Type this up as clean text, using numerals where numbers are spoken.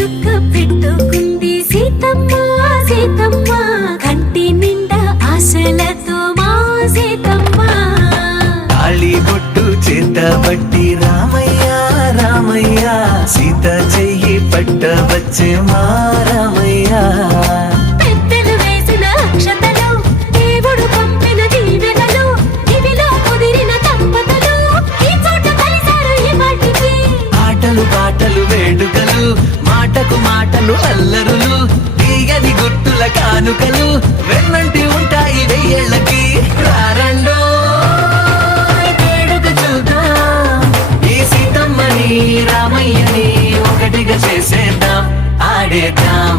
చుక్క పెట్టుకుంది సీతమ్మ సీతమ్మ కంటి నిండా ఆశలతో మా సీతమ్మ తాళి బొట్టు చేతబట్టి రామయ్య రామయ్య సీత చెయ్యి పట్టవచ్చే మా రామయ్య పెద్దలు వేసిన అక్షతలు దేవుడు పంపిన దీవెనలు ఇవిలో కుదిరిన దంపతులు ఈ చోట కలిసారు ఈ వాటికి ఆటలు పాటలు వేడుకలు మాటకు మాటలు అల్లరులు తీయని గుర్తుల కానుకలు వెన్నంటి ఉంటాయి వెయ్యేళ్ళకి రారండో వేడుక చూద్దాం ఈ సీతమ్మని రామయ్యని ఒకటిగా చేసేద్దాం ఆడేద్దాం